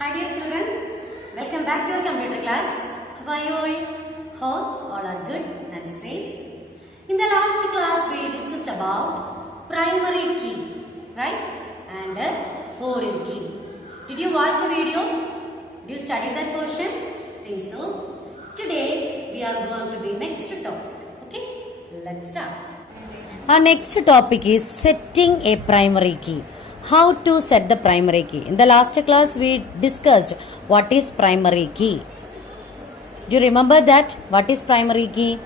Hi dear children, welcome back to our computer class. How are you all? Hope all are good and safe. In the last class we discussed about primary key, right? And foreign key. Did you watch the video? Did you study that portion? Think so? Today we are going to the next topic. Okay? Let's start. Our next topic is setting a primary key. How to set the primary key. In the last class we discussed what is primary key. Do you remember that? What is primary key?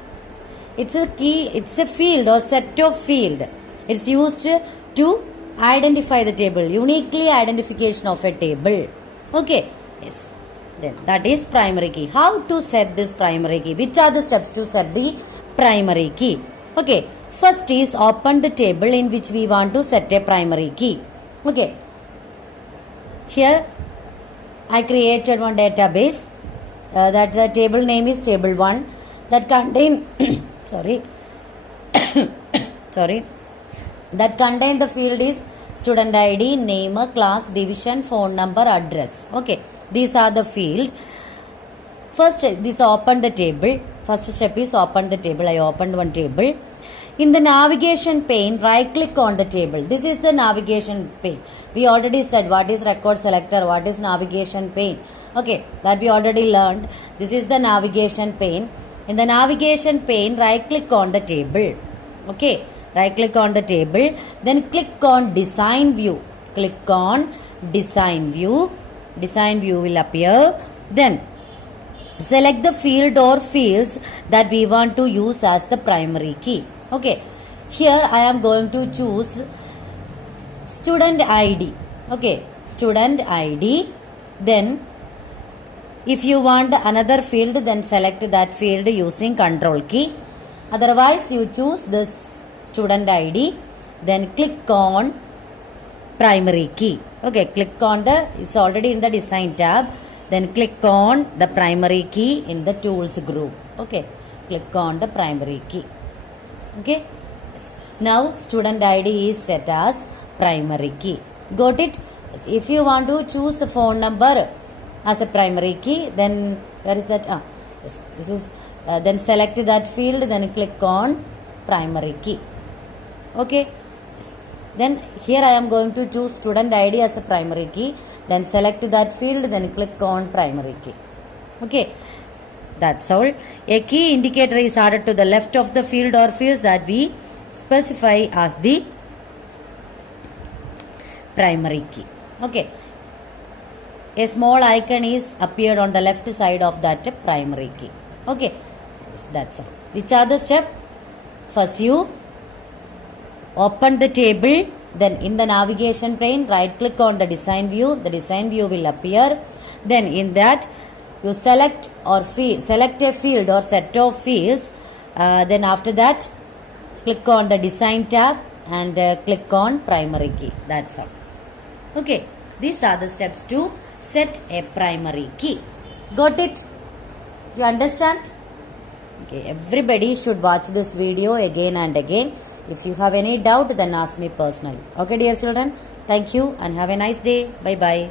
It's a key, it's a field or set of field. It's used to identify the table, uniquely identification of a table. Okay, yes. Then that is primary key. How to set this primary key? Which are the steps to set the primary key? Okay, first is open the table in which we want to set a primary key. Okay, here I created one database that the table name is table 1 that contain that contain the field is student ID, name, class, division, phone number, address. Okay, these are the field. First, this open the table. First step is open the table. I opened one table. In the navigation pane, right click on the table. This is the navigation pane. We already said what is record selector, what is navigation pane. Okay, that we already learned. This is the navigation pane. In the navigation pane, right click on the table. Okay, right click on the table. Then click on design view. Click on design view. Design view will appear. Then select the field or fields that we want to use as the primary key. Okay, here I am going to choose student ID. Okay, student ID. Then if you want another field, then select that field using control key. Otherwise you choose this student ID. Then click on primary key. Okay, click on it's already in the design tab. Then click on the primary key in the tools group. Okay, click on the primary key. Okay, now student ID is set as primary key. Got it? If you want to choose a phone number as a primary key, then where is that? Yes, this is then select that field, then click on primary key. Okay, then here I am going to choose student ID as a primary key, then select that field, then click on primary key. Okay, that's all. A key indicator is added to the left of the field or fields that we specify as the primary key. Okay, a small icon is appeared on the left side of that primary key. Okay, that's all. Which are the steps? First you open the table, then in the navigation pane right click on the design view. The design view will appear. Then in that you select a field or set of fields. Then after that click on the design tab and click on primary key. That's all. Okay, these are the steps to set a primary key. Got it? You understand? Okay, everybody should watch this video again and again. If you have any doubt, then ask me personally. Okay, dear children, thank you and have a nice day. Bye bye.